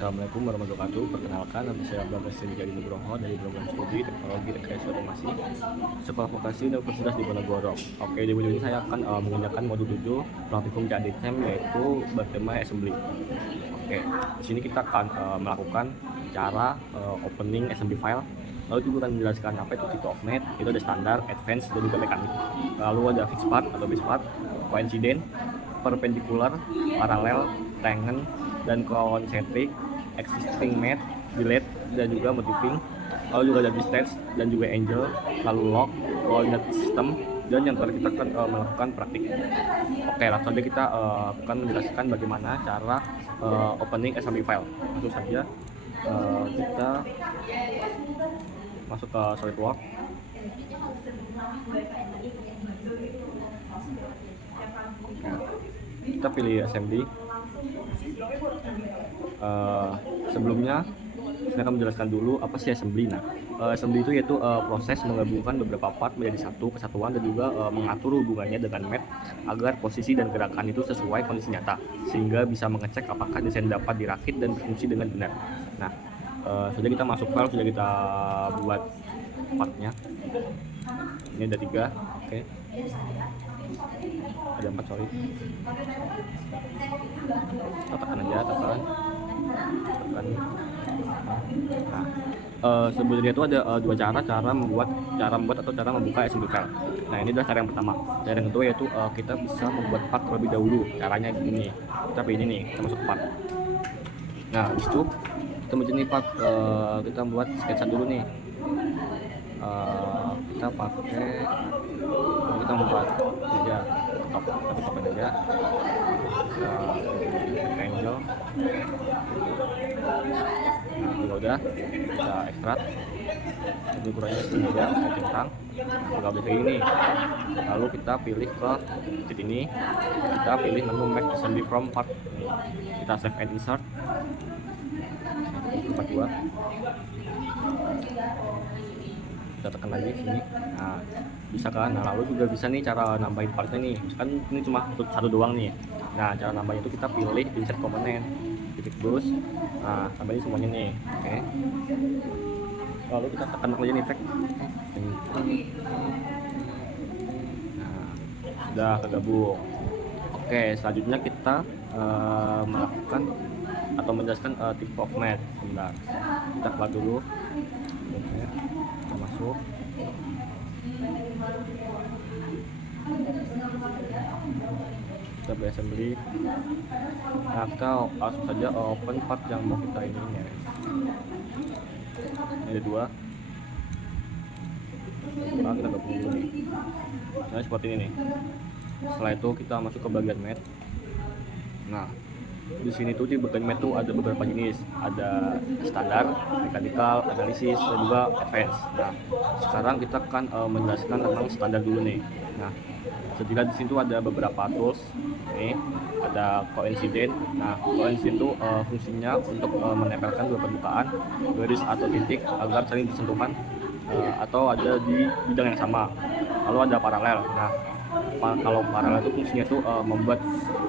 Assalamualaikum warahmatullahi wabarakatuh. Perkenalkan, nama saya Bagas Jadi Nugroho dari program studi Teknologi Rekayasa Otomasi Sekolah Vokasi Universitas Diponegoro. Oke, di video ini saya akan mengerjakan modul 7 praktikum JADITEM, yaitu bertema assembly. Oke, di sini kita akan melakukan cara opening assembly file. Lalu juga akan menjelaskan apa itu type of net, itu ada standar, advance, dan juga mekanik. Lalu ada fixed part atau base part, coincident, perpendicular, paralel, tangent, dan concentric, existing mat, delete, dan juga motiving. Lalu juga ada distance dan juga angle, lalu log, coordinate system, dan yang terakhir kita akan melakukan praktik. Oke, langsung saja kita akan menjelaskan bagaimana cara opening assembly file. Langsung saja kita masuk ke SolidWorks. Kita pilih assembly. Sebelumnya saya akan menjelaskan dulu apa sih assembly. Assembly itu yaitu proses menggabungkan beberapa part menjadi satu kesatuan dan juga mengatur hubungannya dengan mat agar posisi dan gerakan itu sesuai kondisi nyata, sehingga bisa mengecek apakah desain dapat dirakit dan berfungsi dengan benar. Nah, sudah kita masuk file, sudah kita buat partnya. Ini ada 3, oke. Ada 4, sorry. Kita tekan aja, tekan. Nah, sebenarnya itu ada dua cara membuat atau cara membuka assembly file. Nah, ini adalah cara yang pertama. Cara yang kedua yaitu kita bisa membuat part terlebih dahulu. Caranya gini. Kita pilih ini nih, kita masuk part. Nah, habis itu kita mencari part, kita membuat sketsa dulu nih. Kita membuat aja top, tapi topin aja. Rectangle. Nah, kalau udah kita ekstrak, jadi ukurannya segini aja, kita centang. Nah, kalau udah kayak gini, lalu kita pilih ke titik ini, kita pilih menu make assembly from part. Kita save and insert. Tempat 2. Kita tekan lagi sini. Nah, bisa kan? Nah, lalu juga bisa nih cara nambahin partnya nih. Misalkan ini cuma satu doang nih. Nah, cara nambahin itu kita pilih insert komponen, titik plus. Nah, tambahin semuanya nih. Oke. Lalu kita tekan aja nih tag. Nah, sudah tergabung. Oke, selanjutnya kita melakukan atau menjelaskan type of mat. Sebentar, kita keluar dulu. Kita masuk. Kita beli assembly. Nah, kita langsung saja open part yang mau kita ini ya. Ini ada 2. Nah, kita gabung dulu nih. Nah, seperti ini nih. Setelah itu kita masuk ke bagian mat. Nah, di sini tuh di bagian mat tuh ada beberapa jenis, ada standar, mechanical, analisis, dan juga advance. Nah, sekarang kita akan menjelaskan tentang standar dulu nih. Nah, jadi di sini tuh ada beberapa tools. Nih, ada coincident. Nah, coincident itu fungsinya untuk menempelkan dua permukaan, garis atau titik agar saling bersentuhan atau ada di bidang yang sama. Lalu ada paralel. Nah, kalau paralel itu fungsinya tuh membuat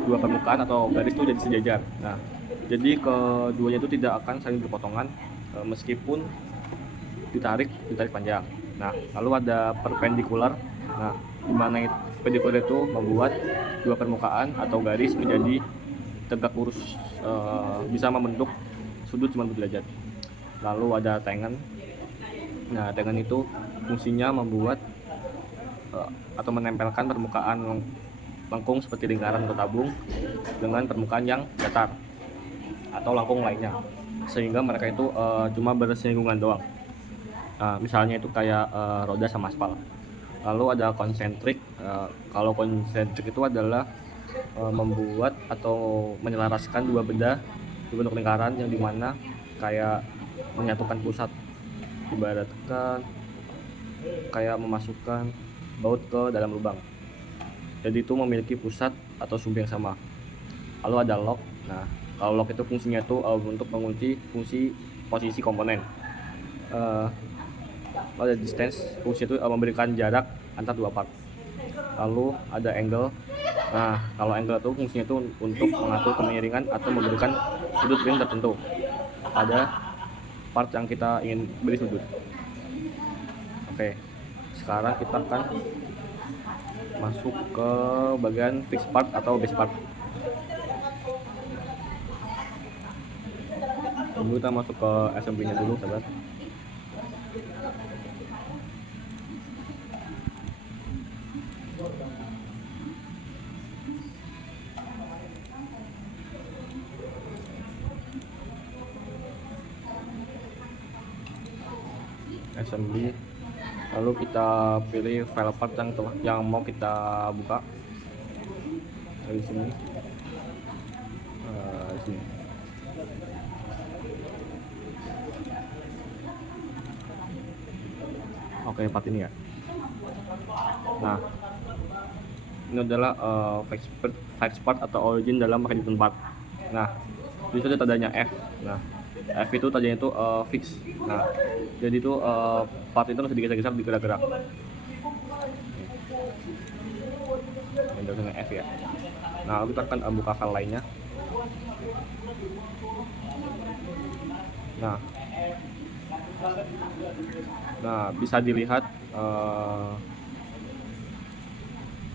dua permukaan atau garis itu jadi sejajar. Nah, jadi keduanya itu tidak akan saling berpotongan meskipun ditarik panjang. Nah, lalu ada perpendicular. Nah, di mana perpendicular itu membuat dua permukaan atau garis menjadi tegak lurus, bisa membentuk sudut 90 derajat. Lalu ada tangent. Nah, tangent itu fungsinya membuat atau menempelkan permukaan lengkung seperti lingkaran atau tabung dengan permukaan yang datar atau lengkung lainnya, sehingga mereka itu cuma bersinggungan doang. Nah, misalnya itu kayak roda sama aspal. Lalu ada concentric. Kalau concentric itu adalah membuat atau menyelaraskan dua benda berbentuk lingkaran yang dimana kayak menyatukan pusat, ibaratkan kayak memasukkan baut ke dalam lubang. Jadi itu memiliki pusat atau sumber yang sama. Lalu ada lock. Nah, kalau lock itu fungsinya itu untuk mengunci posisi komponen. Lalu ada distance, fungsi itu memberikan jarak antar dua part. Lalu ada angle. Nah, kalau angle itu fungsinya itu untuk mengatur kemiringan atau memberikan sudut ring tertentu. pada part yang kita ingin beri sudut. Oke, sekarang kita akan masuk ke bagian fix part atau base part. Dulu kita masuk ke assembly nya dulu, sahabat. Assembly, lalu kita pilih file part yang mau kita buka dari sini. Sini. Oke, part ini ya. Nah, ini adalah fix part atau origin dalam Redstone part. Nah, di situ ada tandanya F. Nah, F itu tadinya itu fix. Nah, jadi itu part itu harus digeser-geser, digerak-gerak. Ini dengan F ya. Nah, lalu kita akan buka file lainnya. Nah, bisa dilihat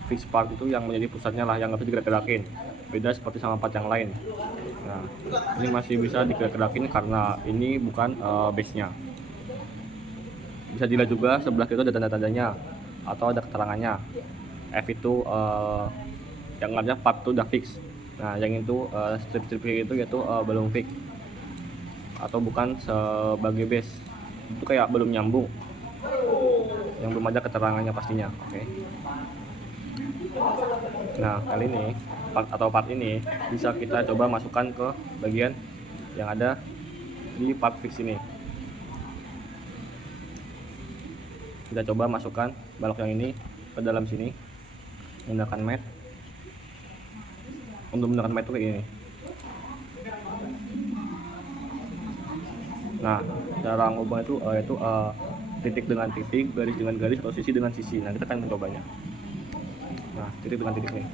fix part itu yang menjadi pusatnya lah, yang nggak bisa digerak-gerakin. Beda seperti sama part yang lain. Nah, ini masih bisa digerak-gerakin karena ini bukan base-nya. Bisa dilihat juga sebelah kiri ada tanda-tandanya atau ada keterangannya. F itu yang artinya part itu udah fix. Nah, yang itu strip-strip itu yaitu belum fix atau bukan sebagai base. Itu kayak belum nyambung, yang belum ada keterangannya pastinya. Oke. Nah, kali ini part ini bisa kita coba masukkan ke bagian yang ada di part fix ini. Kita coba masukkan balok yang ini ke dalam sini menggunakan mat. Untuk menggunakan mat itu kayak gini. Nah, cara ngubah itu yaitu titik dengan titik, garis dengan garis, atau sisi dengan sisi. Nah, kita akan mencobanya. Nah, titik dengan titik nih,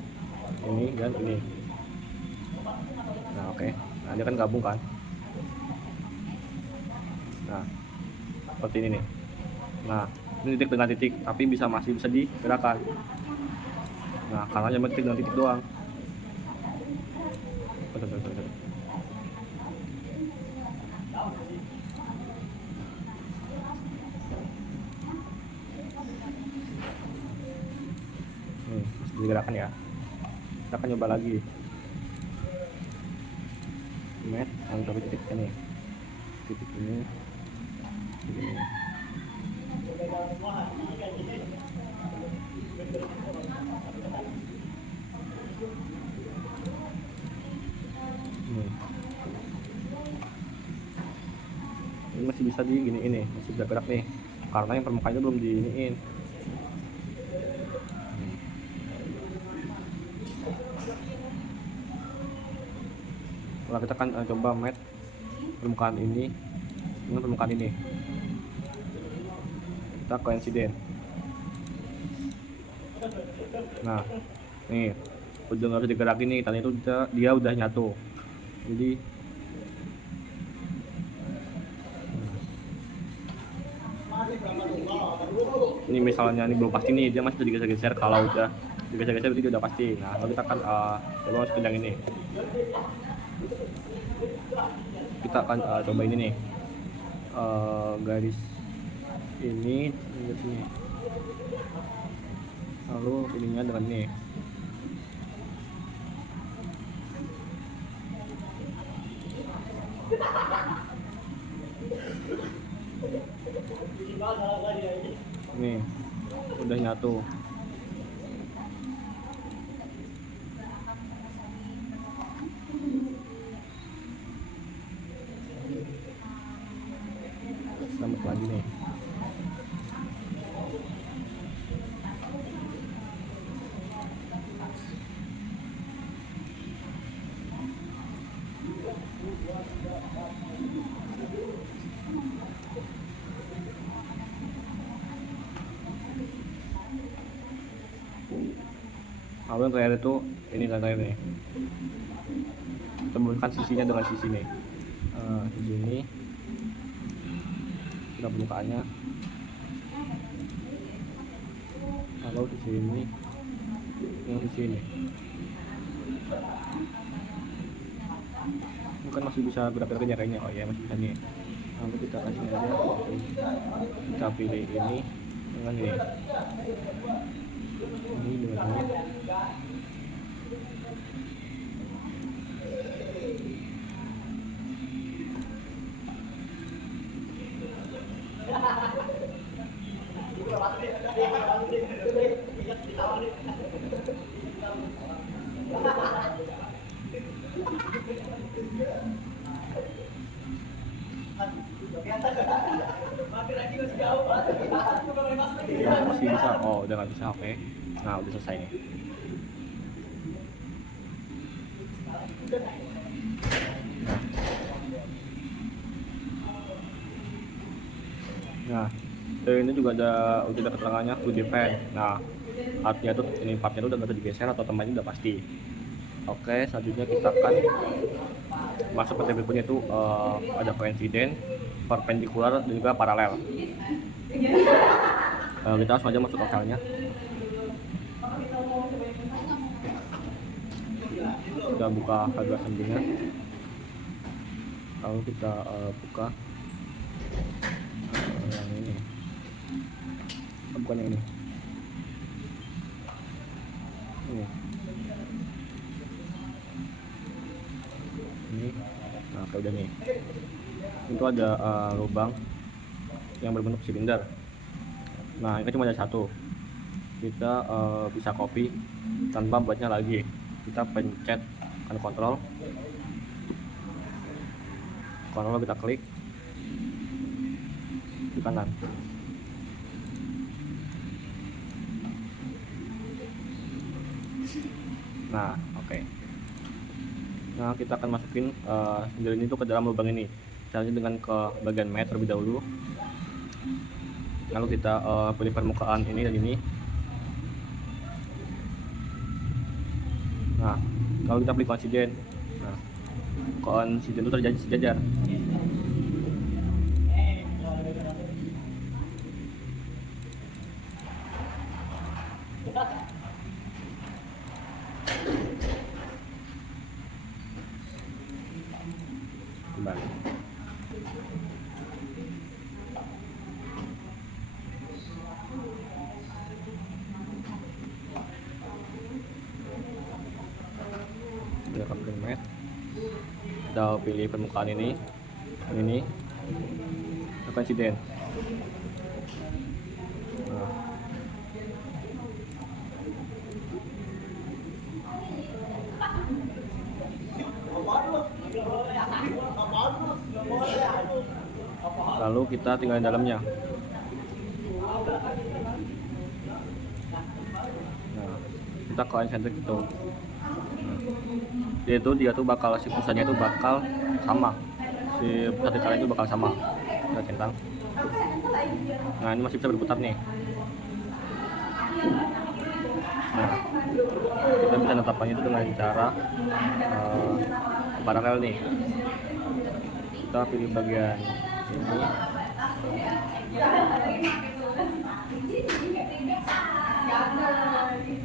ini dan ini. Nah, oke. Nah, dia kan gabung kan. Nah, seperti ini nih. Nah, ini titik dengan titik, tapi masih bisa digerakkan. Nah, karena cuma titik dengan titik doang. Masih digerakkan ya. Kita akan coba lagi. Mat, coba titik ini. Titik ini. Titik ini. Ini masih bisa diginiin nih, masih bisa gerak nih, karena yang permukaannya belum diiniin. Nah, kita akan coba mat permukaan ini dengan permukaan ini. Kita koinsiden. Nah, nih udah nggak usah digerakin nih, tadi itu dia udah nyatu. Jadi ini misalnya ini belum pasti nih, dia masih digeser-geser. Kalau udah digeser-geser berarti dia udah pasti. Nah, kalau kita akan coba masukin yang ini. Kita akan coba ini nih, garis ini ke sini, lalu ininya dengan ini. Nih udah nyatu. Selamat lagi nih. Lalu yang terakhir itu ini terakhir nih, temukan sisinya dengan sisi nih. Di sini kita pembukaannya, kalau di sini yang di sini bukan masih bisa gerak-gerak kayaknya. Oh ya, masih bisa nih. Lalu kita kasih aja, kita pilih ini dengan ini dengan ini. Masih bisa. Oh, udah nggak bisa. Oke. Nah, udah selesai nih. Nah, ini juga udah ada keterangannya to defend. Nah, artinya tuh ini partnya tuh udah nggak digeser atau temannya udah pasti. Oke, selanjutnya kita akan masuk ke tabel punya itu ada coincident, perpendicular, dan juga paralel. Kita langsung aja masuk ke filenya. Kita buka file assembly-nya, lalu kita buka yang ini, bukan yang ini. Ini, nah kayak udah nih, itu ada lubang yang berbentuk silinder. Nah ini cuma ada satu, kita bisa copy tanpa buatnya lagi. Kita pencet kan kontrol, kita klik di kanan. Nah oke. Nah kita akan masukin silinder ini tuh ke dalam lubang ini. Caranya dengan ke bagian mat terlebih dahulu, lalu kita pilih permukaan ini dan ini. Nah kalau kita pilih coincident, nah coincident itu terjadi sejajar. Kembali. Kita pilih mat, kita pilih permukaan ini, coincident. Nah. Lalu kita tinggal di dalamnya. Nah, kita concentric itu. Yaitu dia tuh bakal, si pusatnya itu bakal sama, si pusat lingkaran itu bakal sama. Kita centang. Nah ini masih bisa berputar nih. Nah kita bisa menetapkannya itu dengan cara paralel nih. Kita pilih bagian ini,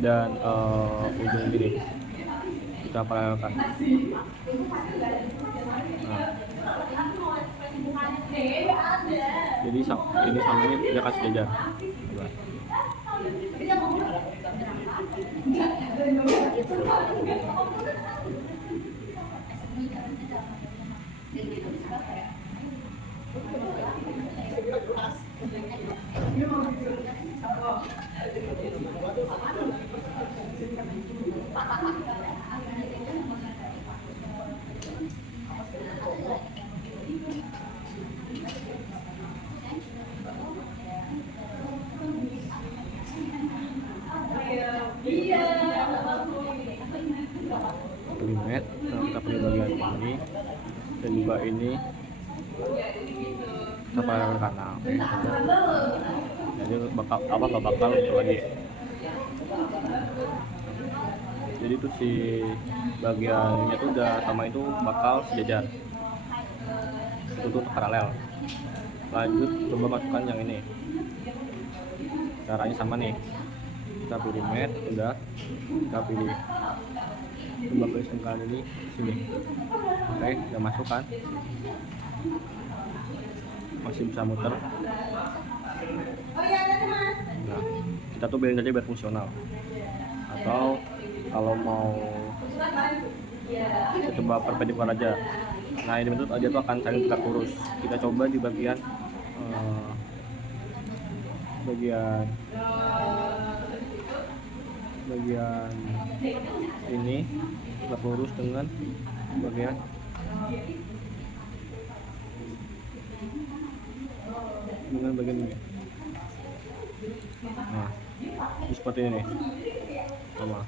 dan ujung ini kita paralelkan. Nah, jadi ini sama ini dia kasih sejajar. Mat, nah kita pilih bagian ini dan juga ini kita paralelkan. Nah, oke. Jadi nggak bakal itu lagi. Jadi itu si bagiannya tuh udah sama itu bakal sejajar. tuh paralel. Lanjut coba masukkan yang ini. Caranya sama nih, kita pilih mat, udah kita pilih, coba pesan ini sini. Oke, udah masukkan, masih bisa muter. Nah, kita tuh biarin aja biar fungsional. Atau kalau mau kita coba perpendikular aja. Nah, ini bentuk aja tuh akan saling tegak lurus. Kita coba di bagian bagian ini tegak lurus dengan bagian ini. Nah, seperti ini sama.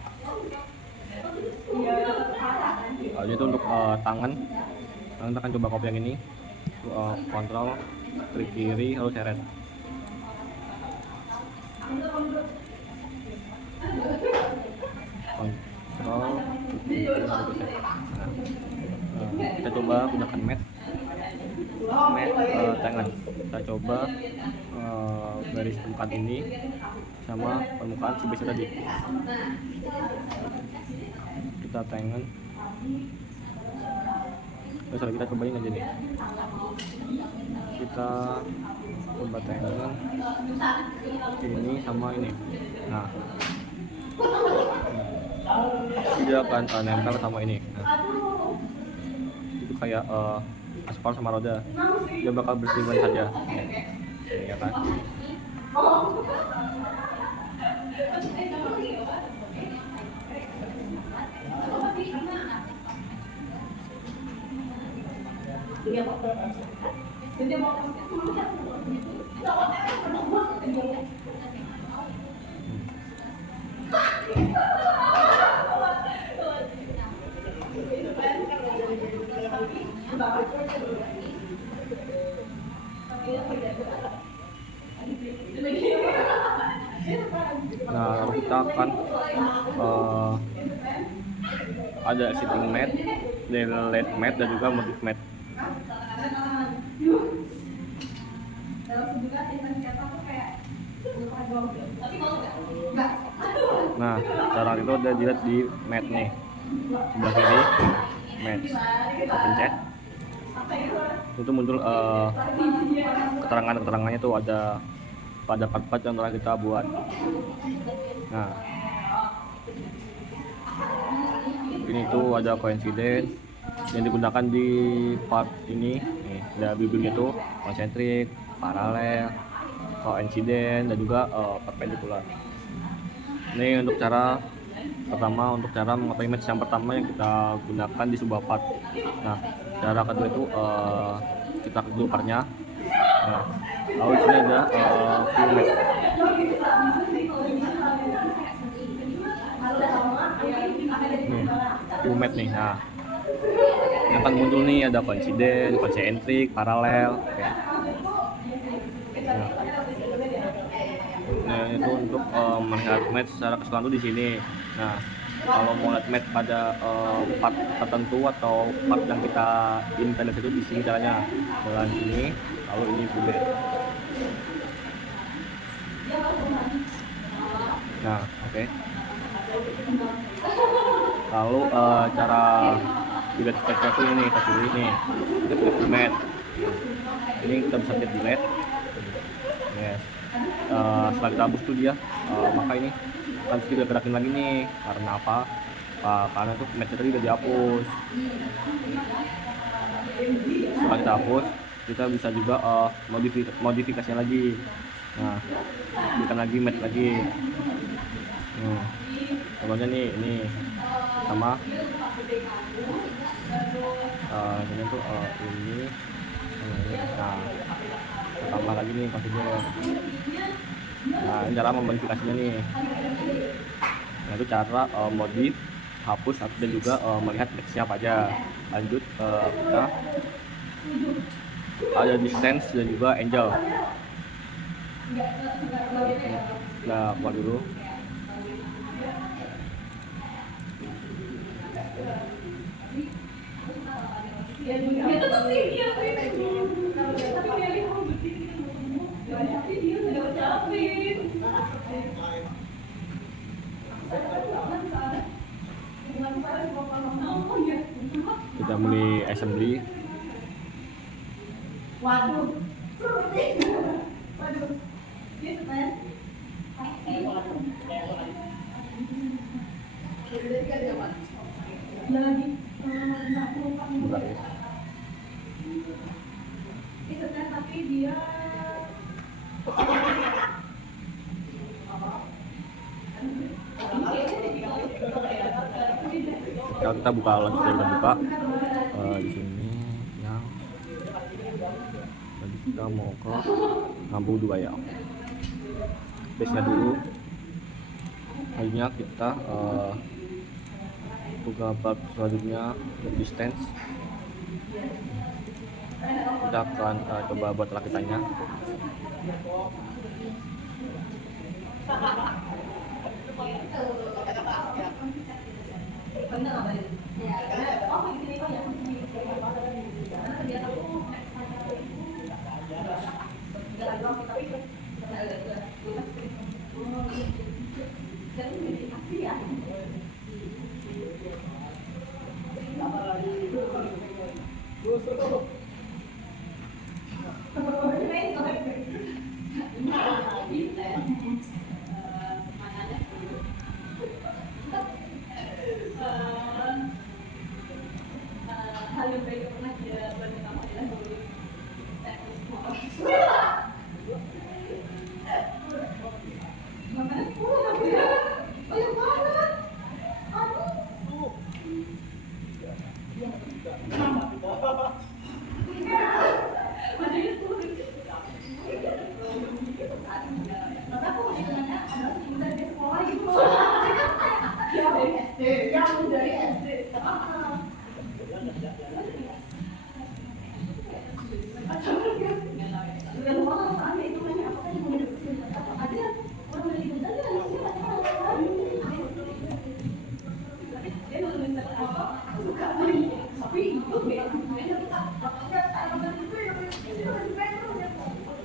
Jadi itu untuk tangan kita akan coba copy yang ini, kontrol klik kiri lalu seret. Kontrol klik kiri lalu seret. Nah, kita coba gunakan mat tangan. Kita coba garis permukaan ini sama permukaan sebesar tadi. Kita tangan. Terus kita cobain aja nih. Kita coba tangan ini sama ini. Nah, dia akan nempel sama ini. Nah, itu kayak aspal sama roda, dia bakal bersinggungan saja, ya kan? Nah, lalu kita akan ada sitting mat, delete mat, dan juga modif mat. Nah, cara itu udah dilihat di mat nih, sebelah kiri mat, kita pencet, itu muncul keterangannya tuh ada pada part-part yang telah kita buat. Nah, ini tuh ada coincidence yang digunakan di part ini. Nih, ada bibirnya tuh konsentrik, paralel, coincidence, dan juga perpendikular. Ini untuk cara pertama, untuk cara mengotak image yang pertama yang kita gunakan di sebuah part. Nah, cara kedua itu kita klik dulu partnya. Nah, lalu sini ada view map. View map nih. Nah, yang akan muncul nih ada coincidence, konsentrik, paralel. Nah, itu untuk melihat match secara keseluruhan tuh di sini. Nah, kalau mau lihat match pada part tertentu atau part yang kita intended itu di sini caranya dengan ini, lalu ini juga. Nah, oke. Lalu cara dilihat teksnya tuh ini, kita pilih ini, kita pilih format. Ini kita bisa lihat delete. Yes. Setelah kita hapus tuh dia, maka ini harus kita gerakin lagi nih. Karena apa? Karena tuh match tadi udah dihapus. Setelah kita hapus, kita bisa juga modifikasi lagi. Nah, bikin lagi match lagi. Contohnya nih, ini sama. Ini tuh ini. Nah, tambah lagi nih konfigur. Nah, ini cara memodifikasinya nih. Nah, itu cara modif, hapus, dan juga melihat siapa aja. Lanjut kita ada distance dan juga angel. Nah, buat dulu. assembly. Waduh. Bentar, guys. Tapi dia Kalau kita buka lagi, sudah buka di sini yang tadi kita mau ke 62 ya. Base-nya dulu. Akhirnya kita buka bab selanjutnya untuk distance. Kita akan coba buat rakitannya.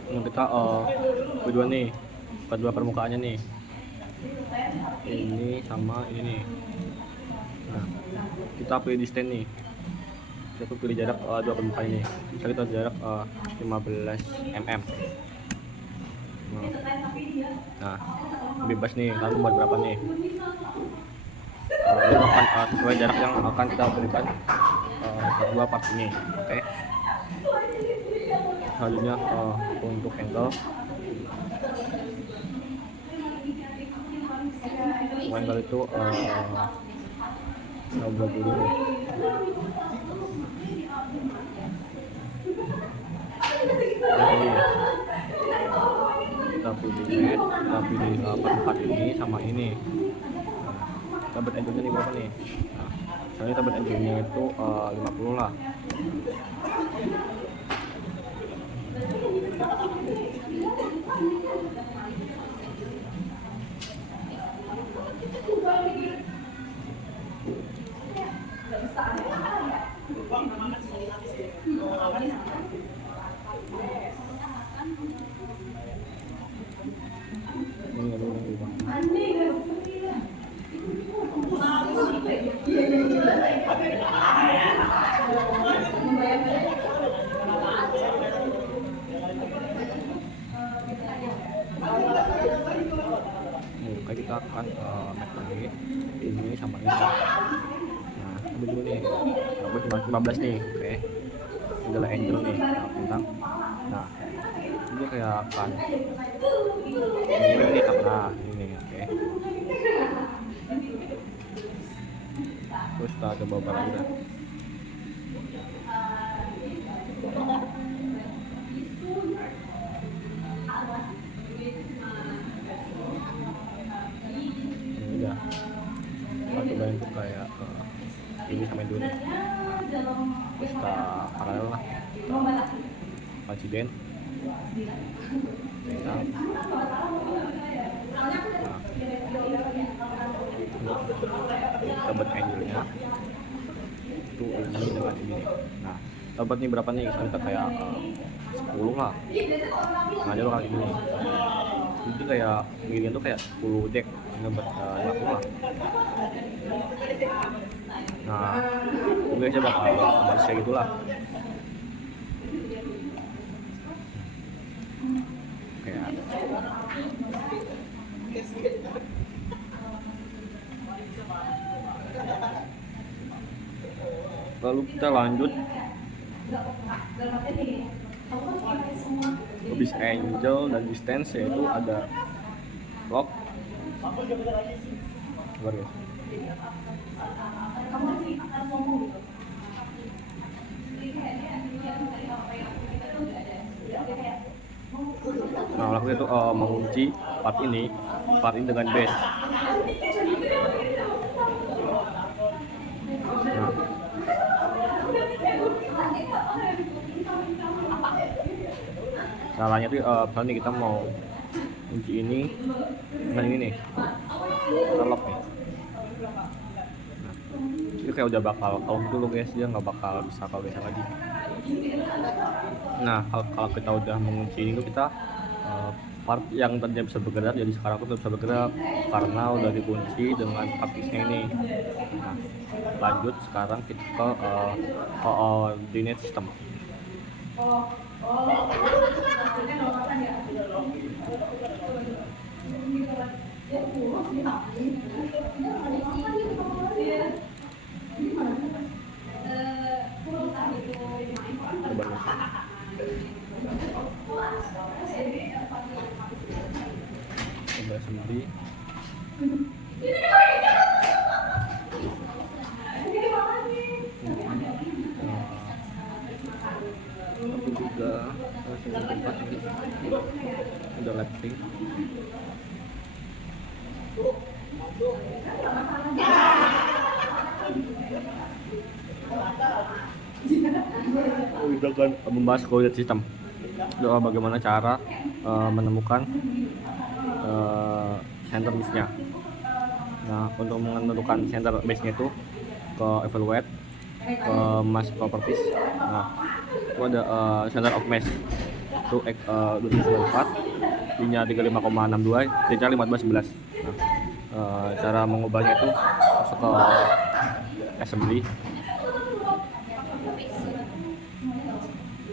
Yang kita kedua nih, kedua permukaannya nih, ini sama ini nih. Nah, kita pilih distance nih, kita pilih jarak dua permukaan ini. Bisa kita jarak 15 mm. Nah, bebas nih, kamu buat berapa nih? Ini akan sesuai jarak yang akan kita berikan kedua part ini. Oke. Selanjutnya untuk angle itu buat dulu. Kita pilih tempat ini sama ini. Kita buat angle-nya nih berapa nih? Nah, misalnya kita buat angle-nya itu 50 lah. Kayak kita akan match lagi ini sama ini. Nah, dulu nih, aku cuma 15 nih, oke. Ini adalah angel nih, tentang. Nah, ini kayak akan ini sama ini, oke. Terus kita coba barang udah. Udah, kita coba untuk kayak ini sama dulu nih. Nah, terus kita paralel lah, presiden kita dapat angle-nya itu ini dengan ini. Nah, dapat nih berapa nih? Kita kayak 10 lah. Nah, dia bakal ini. Jadi kayak milian tuh kayak 10 deck nggak buat 50 lah. Nah, gue coba bahas kayak gitulah. Kayak lalu kita lanjut habis angel dan distance, yaitu ada lock luar biasa. Nah, laku itu mengunci part ini dengan base. Nah, caranya tuh misalnya kita mau kunci ini dengan ini nih, lock nih. Nah, itu kayak udah bakal kalau gitu lo guys, dia nggak bakal bisa kalau biasa lagi. Nah, kalau kita udah mengunci ini tuh kita part yang tadinya bisa bergerak jadi sekarang tuh bisa bergerak karena udah dikunci dengan partisnya ini. Nah, lanjut sekarang kita ke coordinate system. Coba sendiri. Aku juga tempat ini udah lighting. Kita akan membahas coordinate system. Bagaimana cara menemukan center base-nya. Nah, untuk menentukan center base-nya itu ke evaluate, ke mass properties. Nah, itu ada center of mass itu 2094, ininya 35,62, D-nya 1511. Nah, cara mengubahnya itu masuk ke assembly,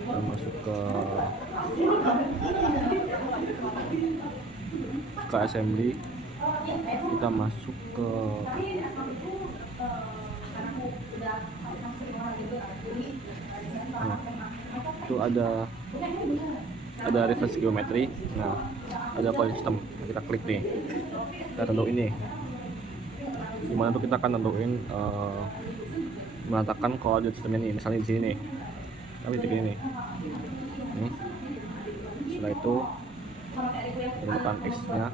masuk ke assembly, kita masuk ke nah, itu ada reference geometry. Nah, ada coordinate system, kita klik nih, kita tentuin ini gimana tuh. Kita akan tentuin meletakkan coordinate sistemnya nih, misalnya di sini nih, tapi di sini nih. Setelah itu tentukan x nya,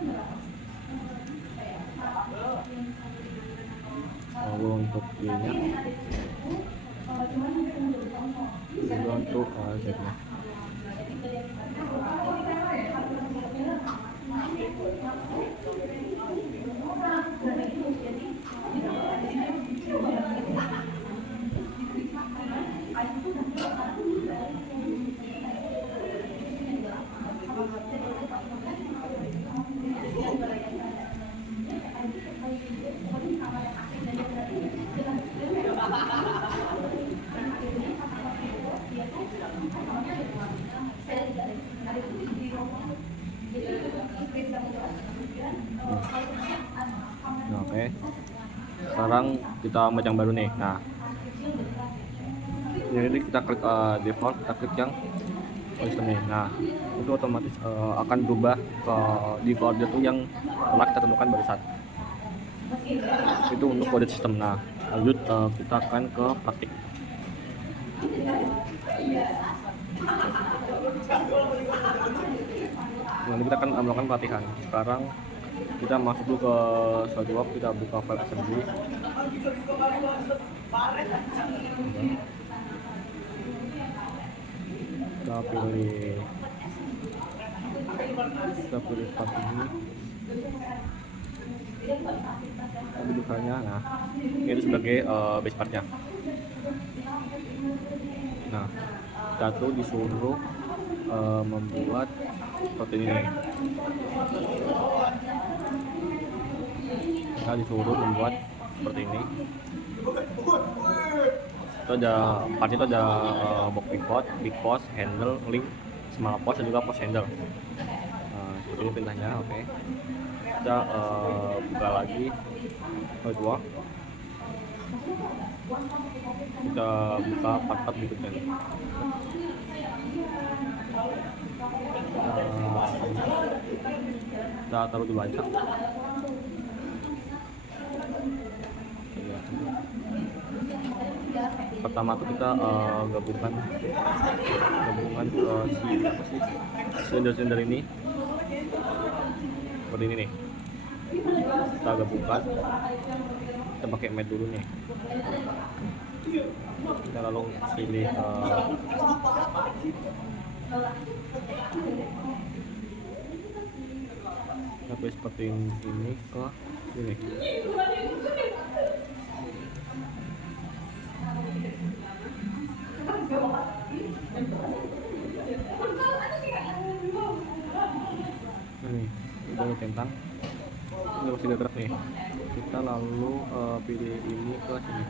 lalu untuk y nya, lalu untuk z nya. Nah, oke. Sekarang kita macam baru nih. Nah, ini kita klik default, kita klik yang sistem nih. Nah, itu otomatis akan berubah ke default itu yang telah kita temukan barusan. Itu untuk kode sistem. Nah, lanjut kita akan ke praktik. Nanti kita akan melakukan pelatihan. Sekarang kita masuk dulu ke SolidWorks, kita buka file assembly. Kita pilih part ini, bukannya. Nah, ini sebagai base partnya. Nah, kita tuh disuruh membuat seperti ini. Kita disuruh membuat seperti ini. Itu ada part itu ada box pivot, big post, handle, link, small post dan juga post handle. Seperti ini perintahnya. Oke. Kita buka lagi Outwork. Kita buka part-part berikutnya. Kita taruh dulu aja. Pertama tuh kita gabungkan silinder ini seperti ini nih. Kita gabungkan, kita pakai mat dulu nih. Kita lalu pilih sampai seperti ini ke sini. Ini udah tentang ini masih gerak nih. Kita lalu pilih ini ke sini.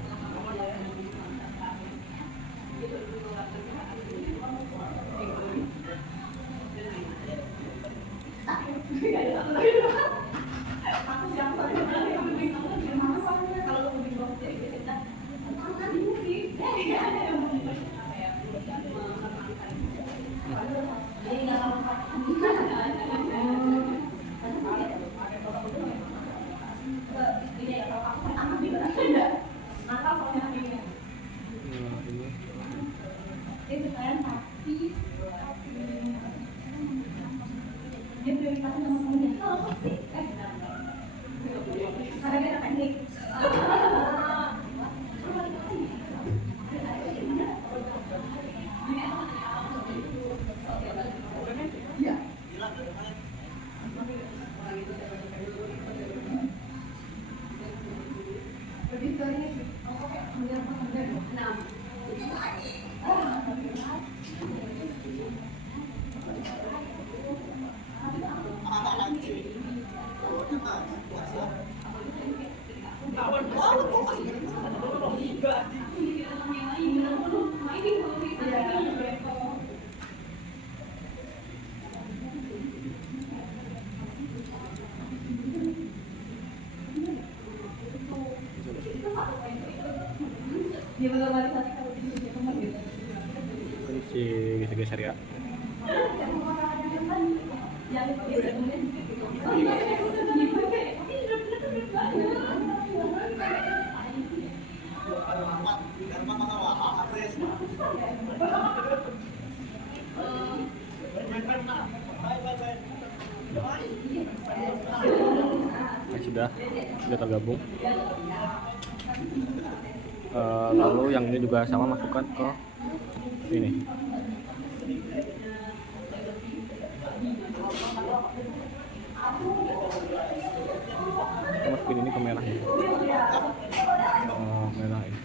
Ini si geser ya. Sudah tergabung. Lalu yang ini juga sama, masukkan ke sini. Kita masukin ini ke merah ya. Merah ini.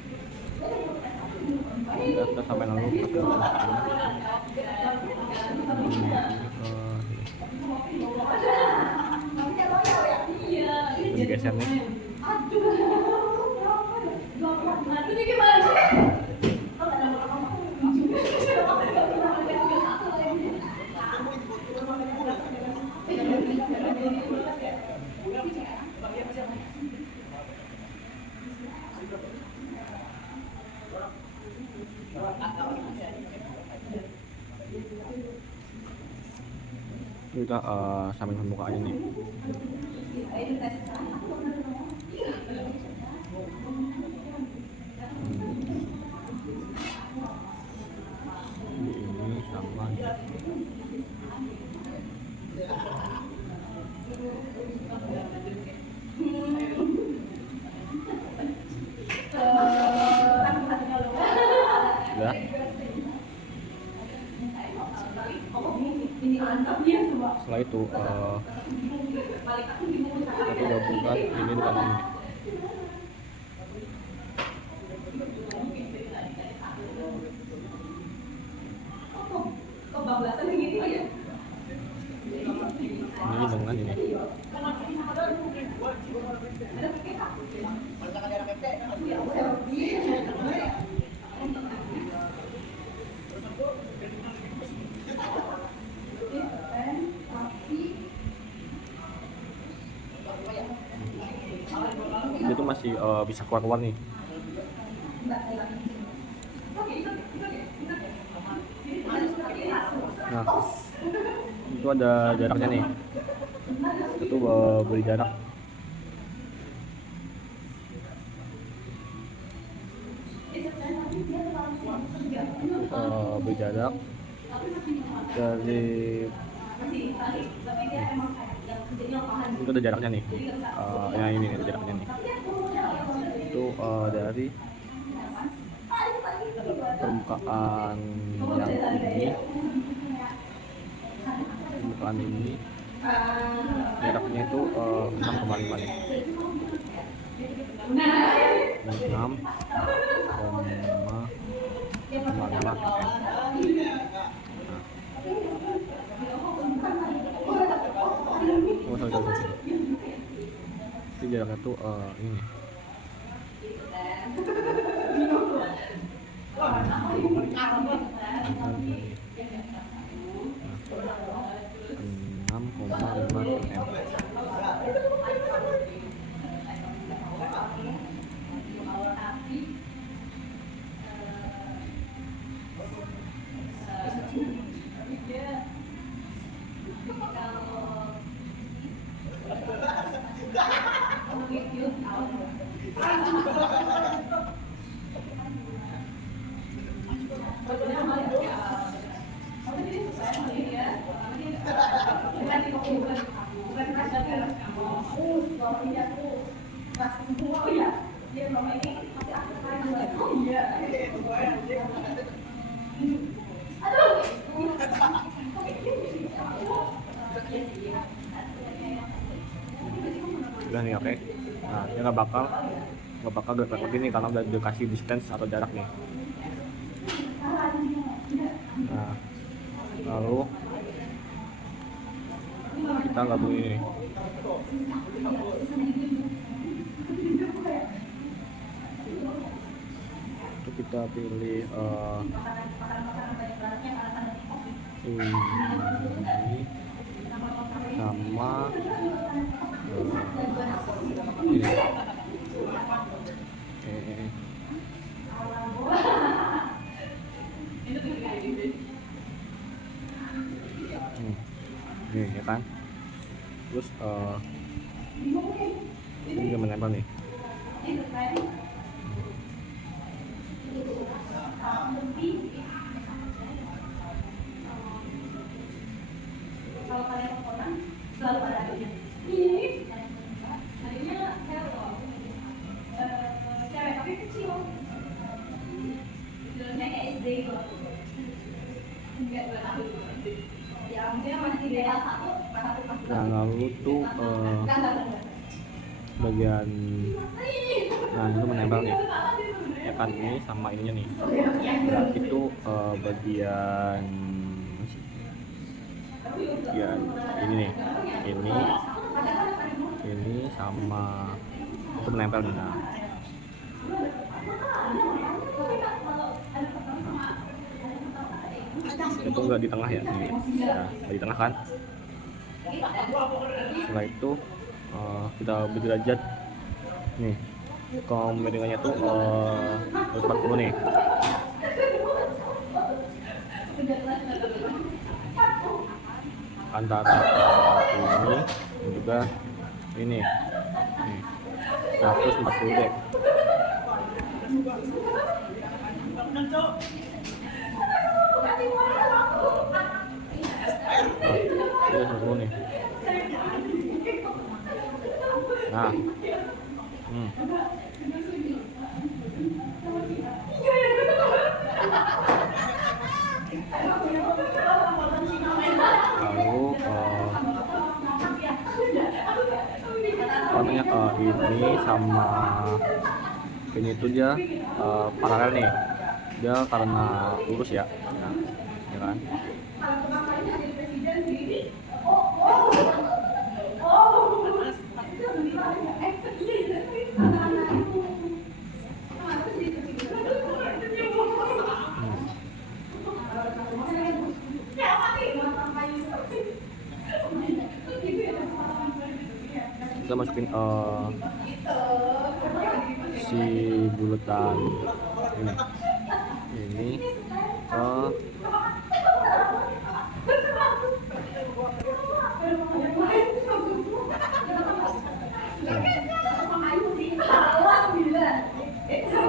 Kita sampai lalu ke ini geser nih. Kita sambil membuka aja nih. Ini sama. Udah. Setelah itu kita gabungkan ini dengan ini. ini dengan ini. Dia tuh masih bisa keluar nih. Nah, itu ada jaraknya nih. Itu beri jarak. Beri jarak dari itu ada jaraknya nih. Yang ini ada jaraknya nih. Itu dari permukaan ini jaraknya itu 6,5 nih. 6,5 mm. Oh, sorry. Itu jaraknya tuh ini. Enam koma lima mm. Udah nih, oke. Nah, dia nggak bakal gerak lagi nih karena udah dikasih distance atau jarak nih. Nah, lalu kita gabung ini. Itu kita pilih ini sama ini. Nih ya kan, terus ini juga menempel nih. Kalau kalian orang selalu ada adanya. Ini adanya cewek tapi kecil. Jalannya kayak SD gitu. Enggak 2 tahun. Ya maksudnya masih beda satu. Nah, lalu tuh bagian, nah itu menempel nih ya kan, ini sama ininya nih. Nah, itu bagian ini nih, ini sama itu menempel nih. Nah, itu enggak di tengah ya nih. Nah, di tengah kan. Setelah itu kita berderajat nih, kemiringannya tuh 140 nih. Antara ini dan juga ini nih, 140 dek. Ini 140 nih. Nah, lalu namanya ini sama ini itu dia paralel nih, dia karena lurus ya, nah, ya kan. kita masukin si bulatan ini ke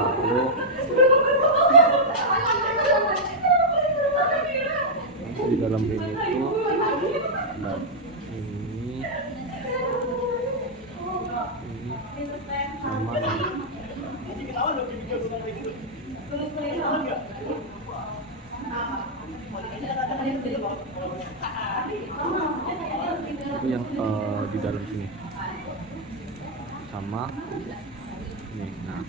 lalu di dalam ini tuh nah, ini sama ini. Itu yang di dalam sini sama ini. Nah,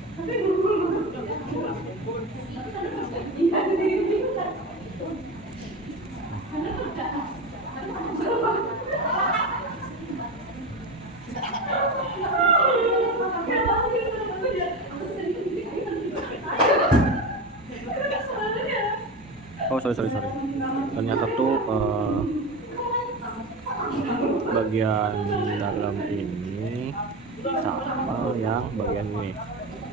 oh sorry, ternyata tuh bagian dalam ini sama yang bagian ini.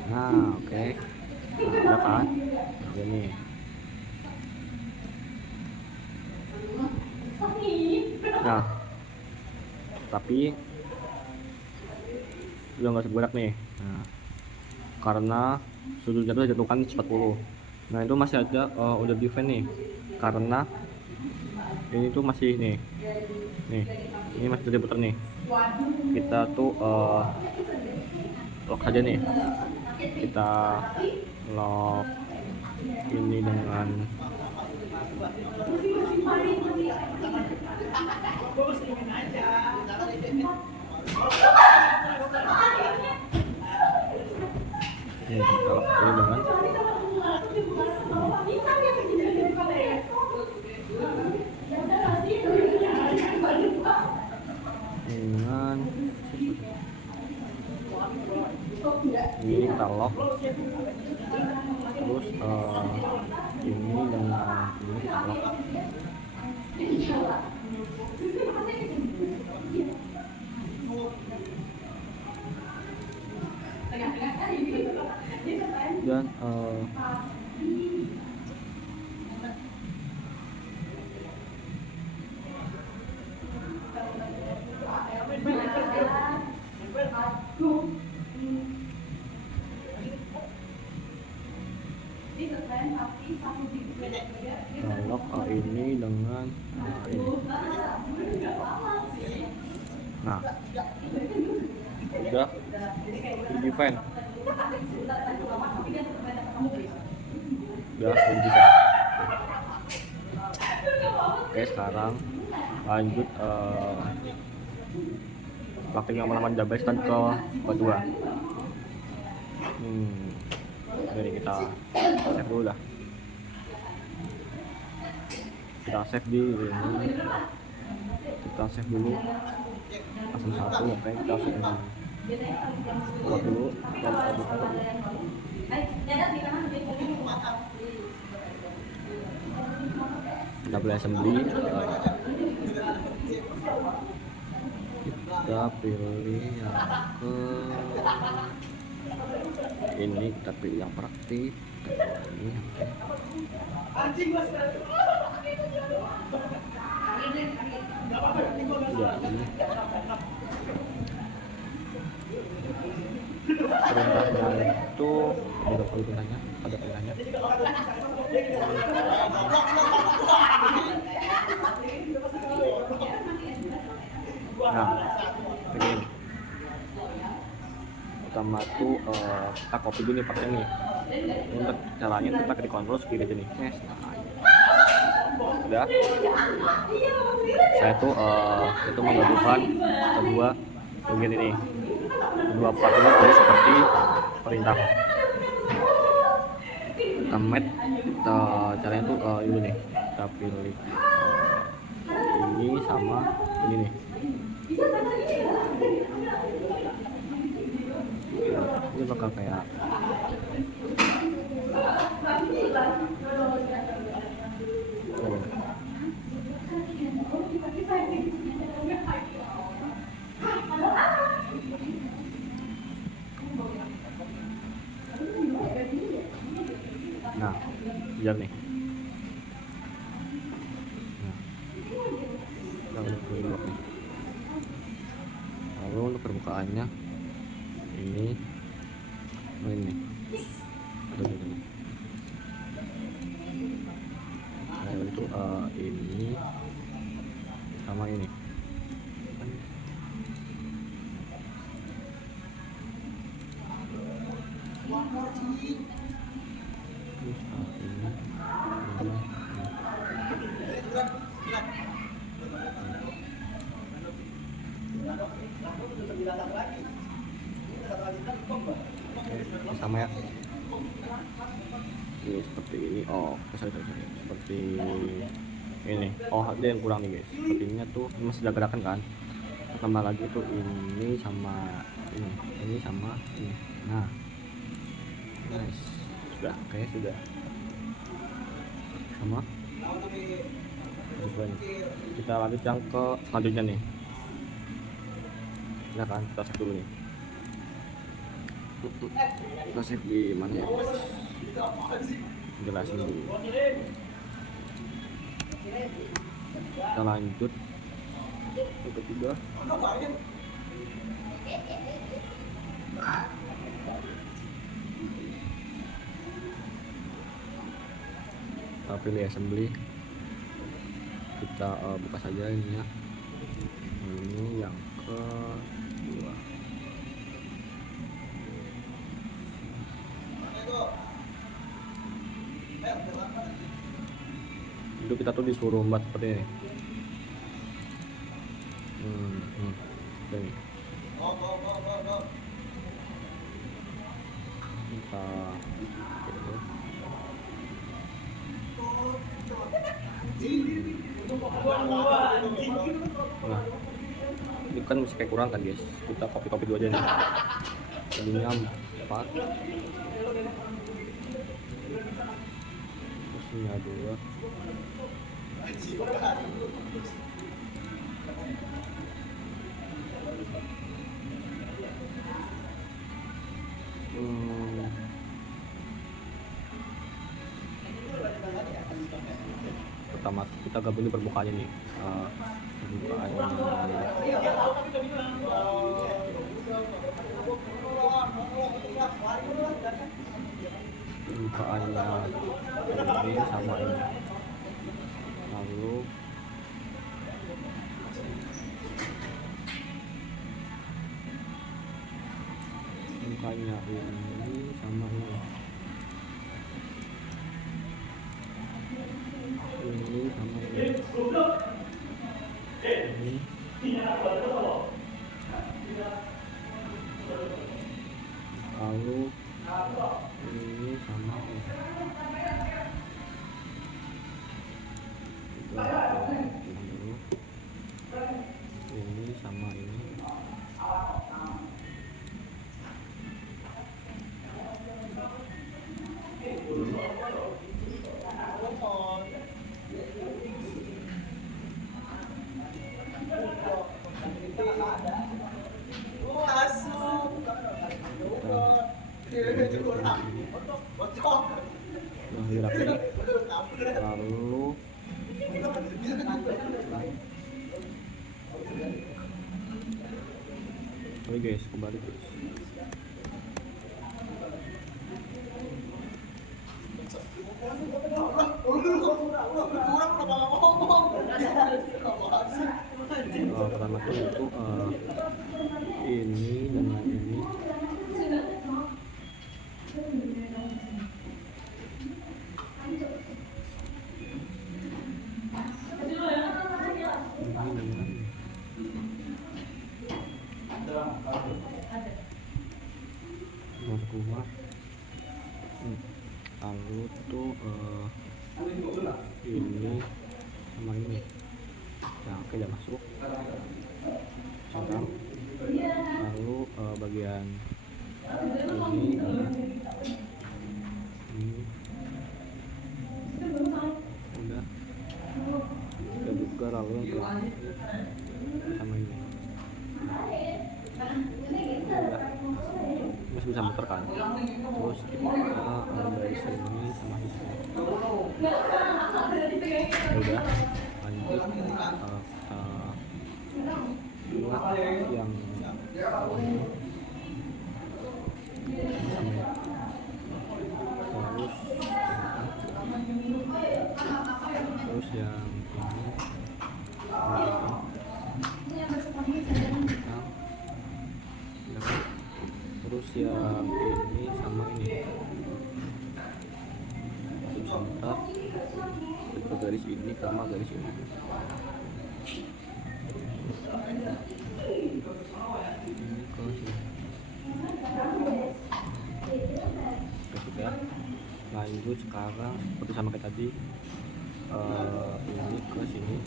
Nah, oke. Nah, ada kan bagian ini. Nah, tapi udah nggak seberat nih. Nah, karena sudutnya tuh jatuhkan 40. Nah, itu masih ada udah defend nih, karena ini tuh masih nih ini masih diputar nih. Kita tuh lock saja nih, kita lock ini dengan kalau ini dengan ini kita lock, terus ini dengan ini kita lock. Dan lock ini dengan ini. Nah, udah di defend, Oke, sekarang lanjut praktik yang pertama diabaikan ke kedua. Jadi kita save dulu dah. Kita save di ini. Kita save dulu. Pasal 1, oke, kita save dulu. Buat dulu, kita buka dulu. Kita pilih assembly. Kita pilih yang ke ini, kita pilih yang praktik. Ini ya, ini perintahnya itu ada perintahnya. Nah, begini. Pertama tuh kita copy dulu nih pakai nih. Untuk caranya kita klik kontrol segini aja nih. Yes, nah, udah. Saya tuh itu menggabungkan kedua bagian ini. Kedua part ini jadi seperti perintah. Kita match, caranya tuh ini nih. Kita pilih ini sama ini nih. Ini bakal kayak building block nih. Lalu untuk permukaannya ini ada gini. Nah itu ini sama ini. Terus ini. Oke, sama ya. Ini seperti ini. Oh, sorry. Seperti ini. Oh, ada yang kurang nih guys. Sepertinya tuh masih ada gerakan kan. Tambah lagi tuh ini sama ini sama ini. Nah, nice. Sudah, kayaknya sudah. Sama. Kita lanjut yang ke selanjutnya nih. Ya kan, kita save dulu nih. Kita save di mana ya? Jelasin dulu. Kita lanjut yang ketiga. Kita pilih assembly. Kita buka saja ini ya. Ini yang kedua. Itu kita tuh disuruh membuat seperti ini. Ini. Kita nah, ini kan masih kayak kurang kan guys. Kita copy dulu aja nih. Jadinya 4. Terus ini ada 2. Pertama kita gabungin permukaannya nih. Permukaannya ini sama ini. Lalu permukaannya ini sama ini. Ini sama ini. Lalu ini sama ini. Ini sama ini. Lalu oke guys, kembali guys. Pertama tuh itu ini dengan ini. Masuk keluar. Lalu tuh ini sama ini. Nah, oke, udah masuk. Centang. Lalu bagian ini udah. Kita buka lalu yang terakhir sama ini. Udah. Masih bisa muter kan. Terus kita dari sini sama di sini. Ya udah, lanjut Terus yang ini sama ini sebentar, ke garis ini sama garis ini. Ini ke sini. Oke, sudah. Lanjut sekarang seperti sama kayak tadi, ini ke sini.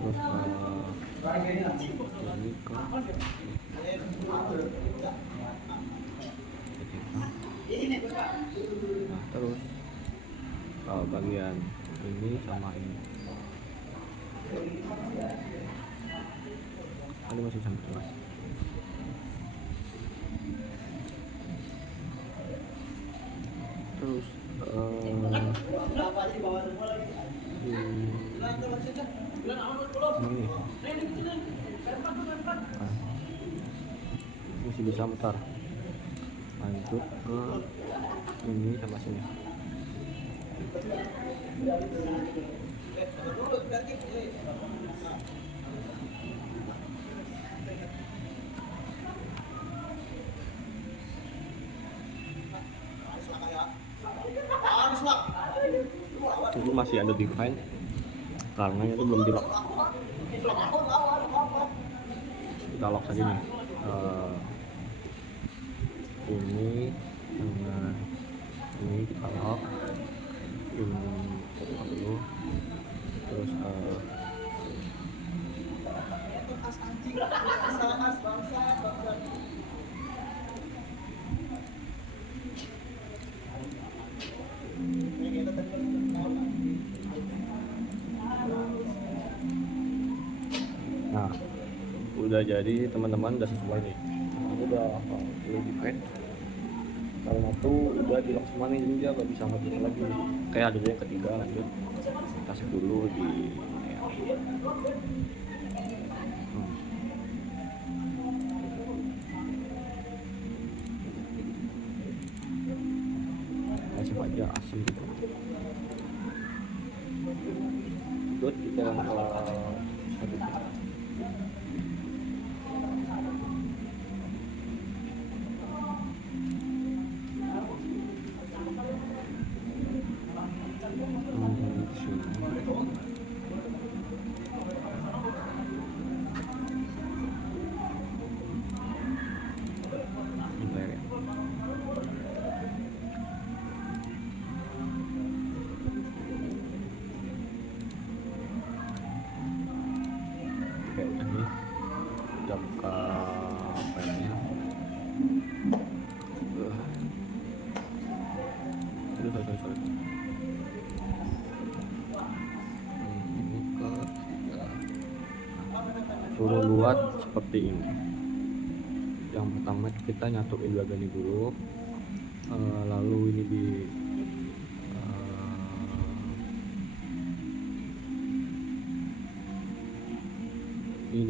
Terus ini ke nah, terus bagian ini sama ini masih sama jelas. Terus ini masih bisa mutar. Lanjut ke ini sama sini. Itu masih ada define karena itu belum di lock. Kita lock saja nih. Ini dengan ini kita lock, ini kita dulu, terus nah udah jadi teman-teman, udah sesuai nih. Aku udah boleh define karena tuh udah di lock semua nih, jadi dia nggak bisa ngetik lagi. Kayak ada yang ketiga. Lanjut kita save dulu di kasih aja asli gitu. Terus kita jangka pennya sorry. Ini ke suruh buat seperti ini. Yang pertama kita nyatuin dua gani dulu, lalu ini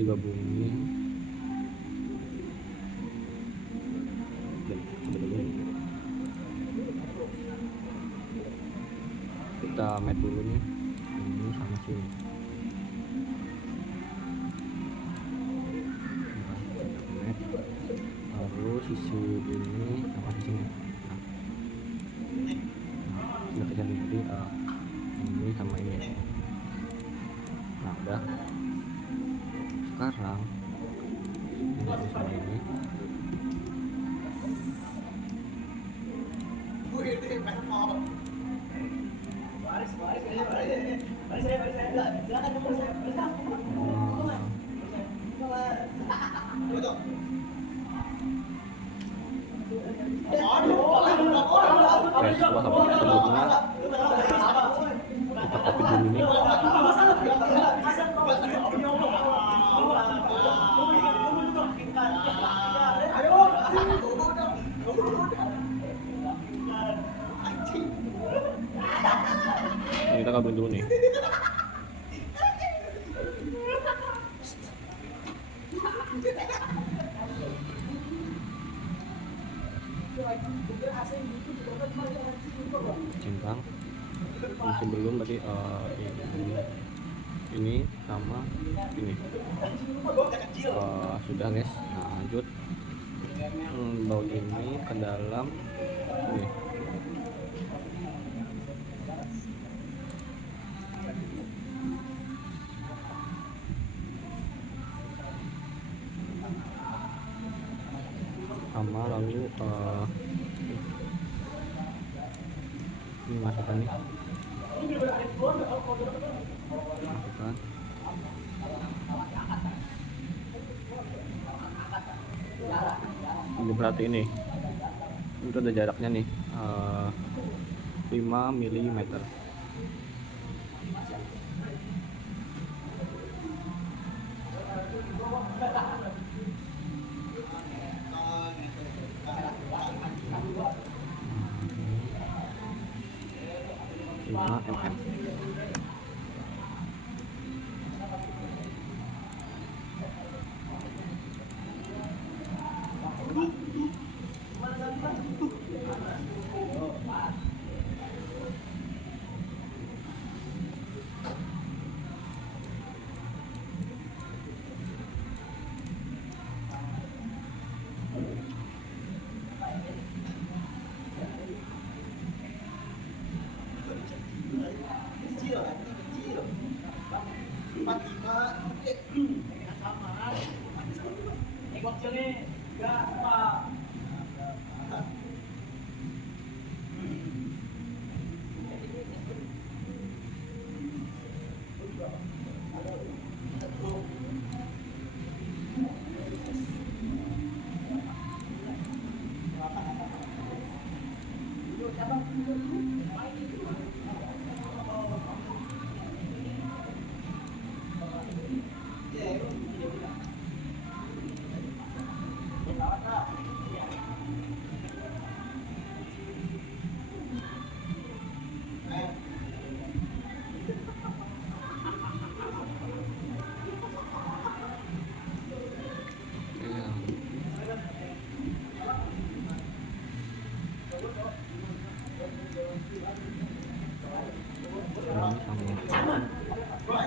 digabungin. Kita match dulu nih, ini sama sini. Lalu sisi ini sama sisi ini. Sudah kita ganti ini sama ini. Nah udah. Sekarang ini sama ini. Oke, setelah sampai sebelumnya kita copy dulu ini. Ini kita gabung dulu nih. Centang yang sebelum tadi ini sama ini sudah guys. Nah lanjut baut ini ke dalam ini. Sama lalu ini masukkan nih, masukkan. Ini berarti ini itu ada jaraknya nih 5 mm.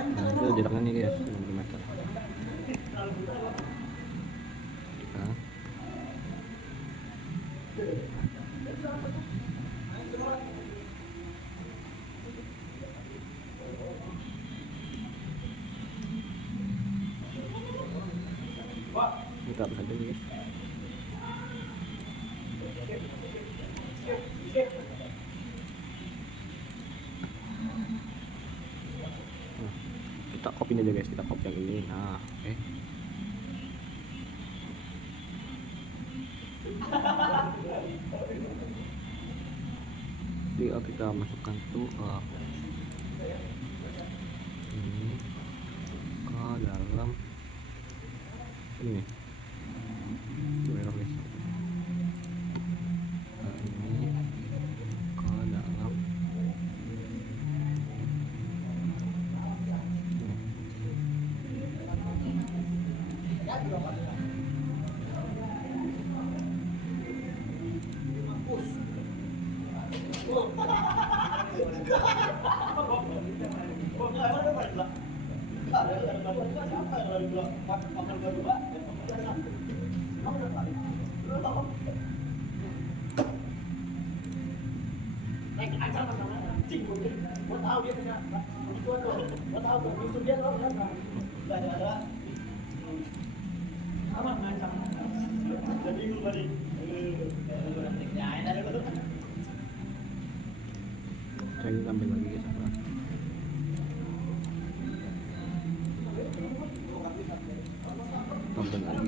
Nah itu jaraknya nih guys 5 mm. Nah. Kita hapus aja guys. Kita copy aja guys, kita copy yang ini. Nah oke. Jadi kita masukkan tuh ini ke dalam ini. Ini ke dalam saya ambil lagi guys. Tambah lagi.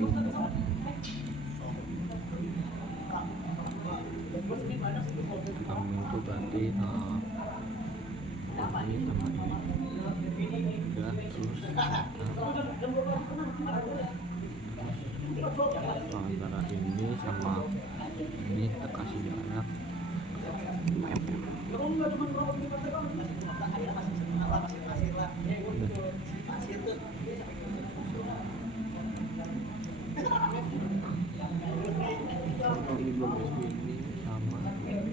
Tambah itu berarti ini sama ini udah, terus antara ini sama ini kita kasih jarak 5 mm. Ini belum ini sama ini.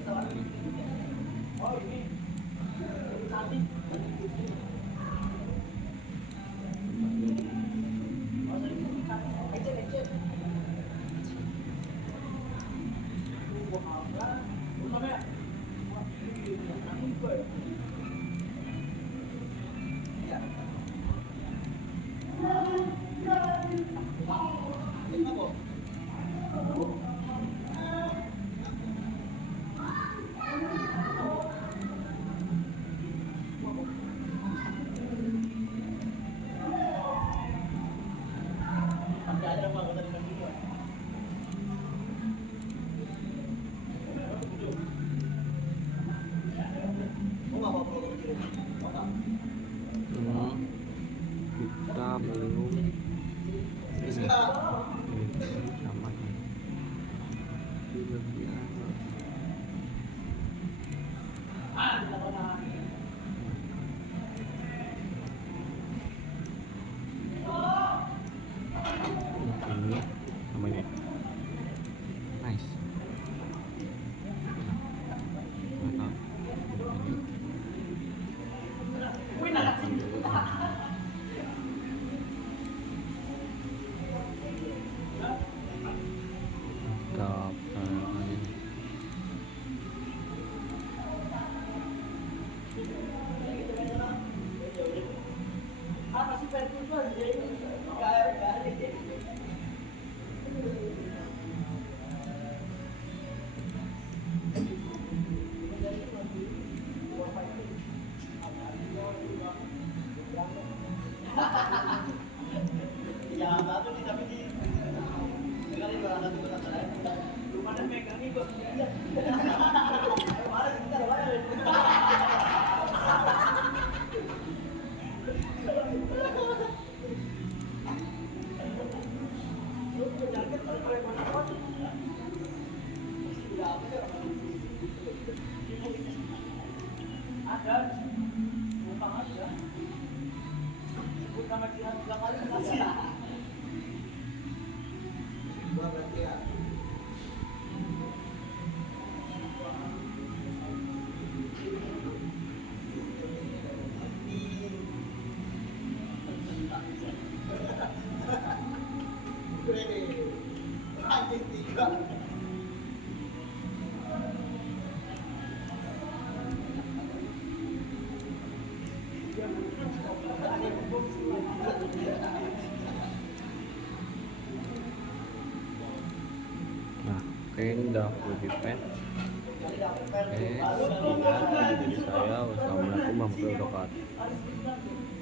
Kita belum ini sama nih di bagian ini namanya nice. Nah, oke, ini udah lebih pen. Oke, sekian video dari saya. Wassalamualaikum warahmatullahi wabarakatuh.